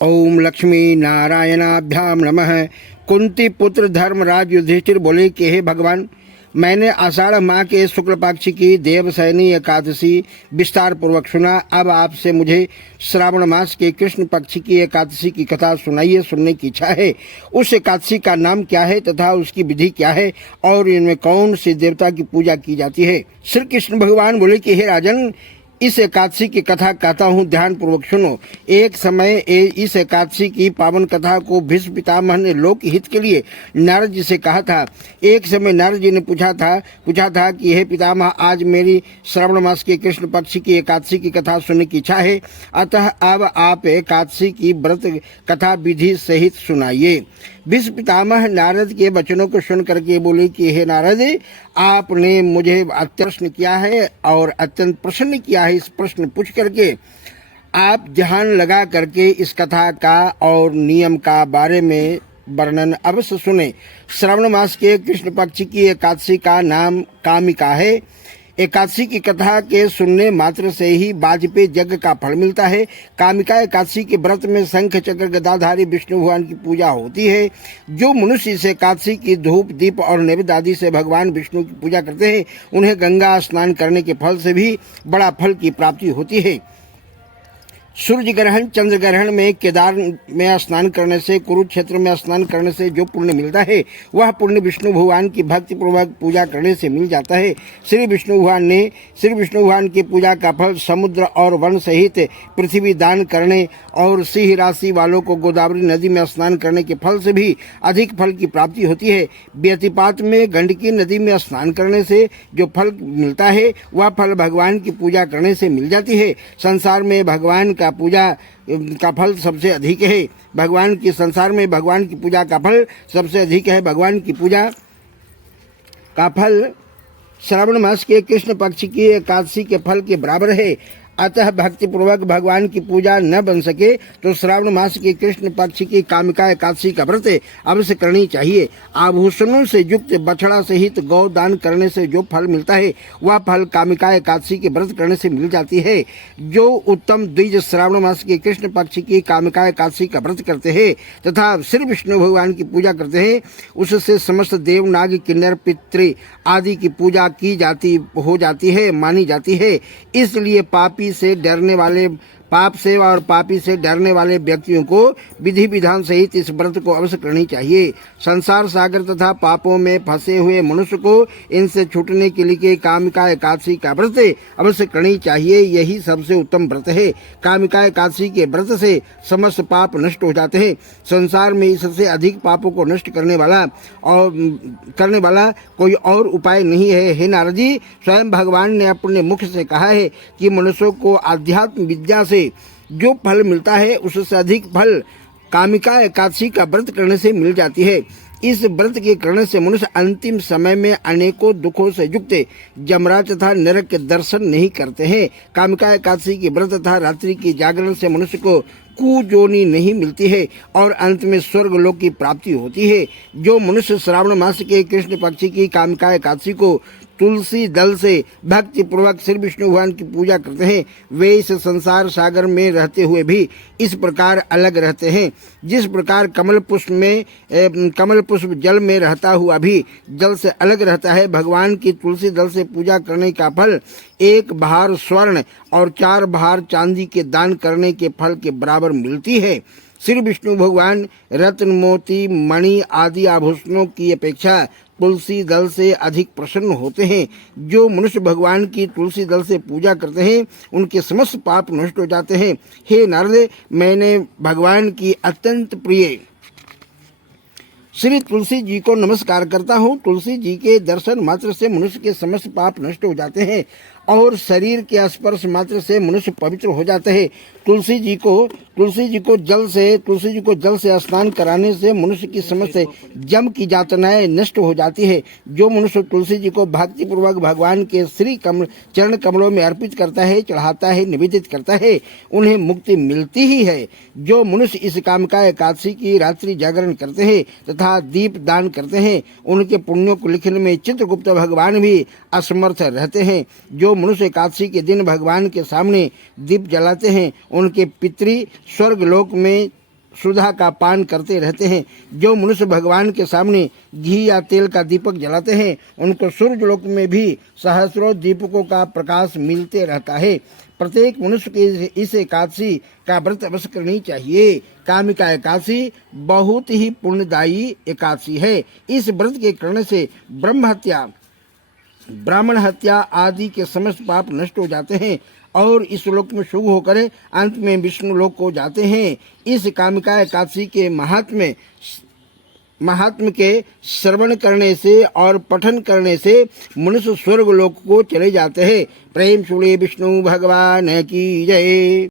ओम लक्ष्मी नारायणाभ्याम नमः। कुंती पुत्र धर्मराज युधिष्ठिर बोले कि हे भगवान, मैंने आषाढ़ माह के शुक्ल पक्ष की देवसैनी एकादशी विस्तार पूर्वक सुना। अब आपसे मुझे श्रावण मास के कृष्ण पक्ष की एकादशी की कथा सुनाइए, सुनने की इच्छा है। उस एकादशी का नाम क्या है तथा उसकी विधि क्या है और इनमें कौन सी देवता की पूजा की जाती है। श्री कृष्ण भगवान बोले कि हे राजन, इस एकादशी की कथा कहता हूँ, ध्यान पूर्वक सुनो। एक समय इस एकादशी की पावन कथा को भीष्म पितामह ने लोक हित के लिए नारद जी से कहा था। एक समय नारद जी ने पूछा था कि हे पितामह, आज मेरी श्रावण मास के कृष्ण पक्ष की एकादशी की कथा सुनने की इच्छा है, अतः अब आप एकादशी की व्रत कथा विधि सहित सुनाइए। भीष्म पितामह नारद के वचनों को सुन करके बोले कि हे नारद, आपने मुझे अत्यंत प्रश्न किया है और अत्यंत प्रसन्न किया है। इस प्रश्न पूछ करके आप ध्यान लगा करके इस कथा का और नियम का बारे में वर्णन अवश्य सुने। श्रावण मास के कृष्ण पक्ष की एकादशी का नाम कामिका है। एकादशी की कथा के सुनने मात्र से ही वाजपेयी यज्ञ का फल मिलता है। कामिका एकादशी के व्रत में शंख चक्र गदाधारी विष्णु भगवान की पूजा होती है। जो मनुष्य इस एकादशी की धूप दीप और नैवेद्य आदि से भगवान विष्णु की पूजा करते हैं, उन्हें गंगा स्नान करने के फल से भी बड़ा फल की प्राप्ति होती है। सूर्य ग्रहण, चंद्र ग्रहण में केदार में स्नान करने से, कुरुक्षेत्र में स्नान करने से जो पुण्य मिलता है, वह पुण्य विष्णु भगवान की भक्ति पूर्वक पूजा करने से मिल जाता है। श्री विष्णु भगवान की पूजा का फल समुद्र और वन सहित पृथ्वी दान करने और सिंह राशि वालों को गोदावरी नदी में स्नान करने के फल से भी अधिक फल की प्राप्ति होती है। व्यतिपात में गंडकी नदी में स्नान करने से जो फल मिलता है, वह फल भगवान की पूजा करने से मिल जाती है। संसार में भगवान का पूजा का फल सबसे अधिक है। संसार में भगवान की पूजा का फल सबसे अधिक है। भगवान की पूजा का फल श्रावण मास के कृष्ण पक्ष की एकादशी के फल के बराबर है। अतः भक्ति पूर्वक भगवान की पूजा न बन सके तो श्रावण मास के कृष्ण पक्ष की कामिका एकादशी का व्रत अवश्य करनी चाहिए। आभूषणों से युक्त बछड़ा सहित गौ दान करने से जो फल मिलता है, वह फल कामिका एकादशी के व्रत करने से मिल जाती है। जो उत्तम द्विज श्रावण मास के कृष्ण पक्ष की कामिका एकादशी का व्रत करते हैं तथा श्री विष्णु भगवान की पूजा करते हैं, उससे समस्त देव नाग किन्नर पितृ आदि की पूजा हो जाती है, मानी जाती है। इसलिए पापी से डरने वाले व्यक्तियों को विधि विधान सहित इस व्रत को अवश्य करनी चाहिए। संसार सागर तथा पापों में फंसे हुए मनुष्य को इनसे छूटने के लिए कामिका एकादशी का व्रत अवश्य करनी चाहिए। यही सबसे उत्तम व्रत है। कामिका एकादशी के व्रत से समस्त पाप नष्ट हो जाते हैं। संसार में इससे अधिक पापों को नष्ट करने वाला कोई और उपाय नहीं है। हे नारद जी, स्वयं भगवान ने अपने मुख से कहा है कि मनुष्यों को आध्यात्म विद्या से जो फल मिलता है, उससे अधिक फल कामिका एकादशी का व्रत करने से मिल जाती है। इस व्रत के करने से मनुष्य अंतिम समय में अनेकों दुखों से युक्त यमराज तथा नरक के दर्शन नहीं करते हैं। कामिका एकादशी के व्रत तथा रात्रि की जागरण से मनुष्य को कुजोनी नहीं मिलती है और अंत में स्वर्ग लोक की प्राप्ति होती है। जो मनुष्य श्रावण मास के कृष्ण पक्ष की कामिका एकादशी को तुलसी दल से भक्ति पूर्वक श्री विष्णु भगवान की पूजा करते हैं, वे इस संसार सागर में रहते हुए भी इस प्रकार अलग रहते हैं। जिस प्रकार कमल पुष्प जल में रहता हुआ भी जल से अलग रहता है, भगवान की तुलसी दल से पूजा करने का फल 1 भार स्वर्ण और 4 भार चांदी के दान करने के फल के बराबर मिलती है। श्री विष्णु भगवान रत्न मोती मणि आदि आभूषणों की अपेक्षा तुलसी दल से अधिक प्रसन्न होते हैं। जो मनुष्य भगवान की तुलसी दल से पूजा करते हैं, उनके समस्त पाप नष्ट हो जाते हैं। हे नारद, मैंने भगवान की अत्यंत प्रिय श्री तुलसी जी को नमस्कार करता हूँ। तुलसी जी के दर्शन मात्र से मनुष्य के समस्त पाप नष्ट हो जाते हैं और शरीर के स्पर्श मात्र से मनुष्य पवित्र हो जाते हैं। तुलसी जी को जल से स्नान कराने से मनुष्य की समस्त जम की यातनाएं नष्ट हो जाती है। जो मनुष्य तुलसी जी को भक्ति पूर्वक भगवान के चरण कमलों में अर्पित करता है, चढ़ाता है, निवेदित करता है, उन्हें मुक्ति मिलती ही है। जो मनुष्य इस कामिका एकादशी की रात्रि जागरण करते हैं तथा दीप दान करते हैं, उनके पुण्यों को लिखने में चित्रगुप्त भगवान भी असमर्थ रहते हैं। जो मनुष्य एकादशी के दिन भगवान के सामने दीप जलाते हैं, उनके पितृ स्वर्ग लोक में सुधा का पान करते रहते हैं। जो मनुष्य भगवान के सामने घी या तेल का दीपक जलाते हैं उनको सूर्यलोक में भी सहस्रों दीपकों का प्रकाश मिलते रहता है। प्रत्येक मनुष्य के इस एकादशी का व्रत अवश्य करनी चाहिए। कामिका एकादशी बहुत ही पुण्यदायी एकादशी है। इस व्रत के करने से ब्रह्म हत्या, ब्राह्मण हत्या आदि के समस्त पाप नष्ट हो जाते हैं और इस लोक में शुभ होकर अंत में विष्णु लोक को जाते हैं। इस कामिका एकादशी के महात्म के श्रवण करने से और पठन करने से मनुष्य स्वर्ग लोक को चले जाते हैं। प्रेम सुने विष्णु भगवान की जय।